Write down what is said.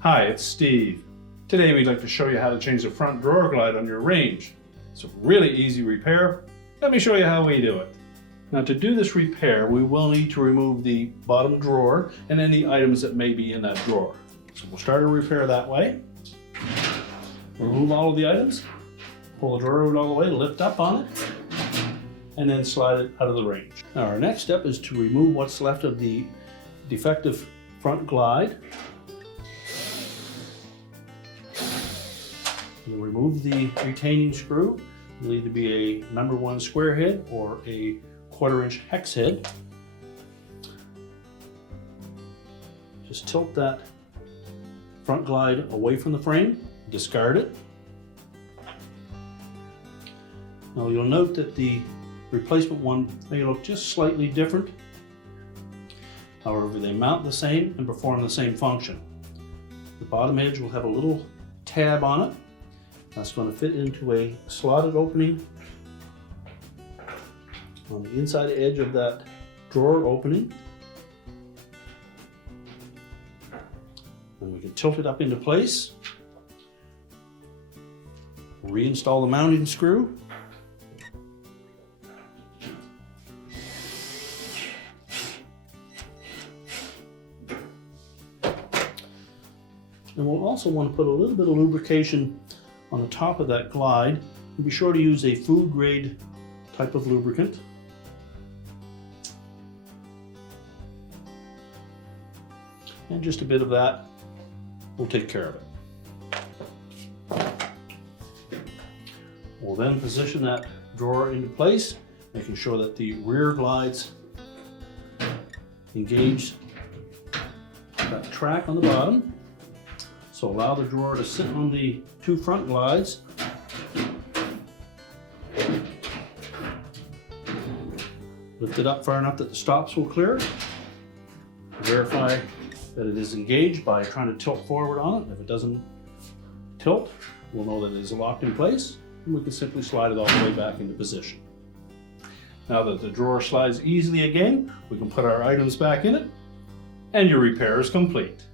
Hi, it's Steve. Today we'd like to show you how to change the front drawer glide on your Range. It's a really easy repair. Let me show you how we do it. Now, to do this repair, we will need to remove the bottom drawer and any items that may be in that drawer. So we'll start a repair that way. Remove all of the items, pull the drawer out all the way, lift up on it, and then slide it out of the Range. Now, our next step is to remove what's left of the defective front glide. You'll remove the retaining screw. It'll either be a number 1 square head or a 1/4 inch hex head. Just tilt that front glide away from the frame, discard it. Now you'll note that the replacement one may look just slightly different. However, they mount the same and perform the same function. The bottom edge will have a little tab on it. That's going to fit into a slotted opening on the inside edge of that drawer opening. And we can tilt it up into place. Reinstall the mounting screw. And we'll also want to put a little bit of lubrication on the top of that glide, and be sure to use a food grade type of lubricant. And just a bit of that will take care of it. We'll then position that drawer into place, making sure that the rear glides engage that track on the bottom. So allow the drawer to sit on the 2 front glides. Lift it up far enough that the stops will clear. Verify that it is engaged by trying to tilt forward on it. If it doesn't tilt, we'll know that it is locked in place, and we can simply slide it all the way back into position. Now that the drawer slides easily again, we can put our items back in it, and your repair is complete.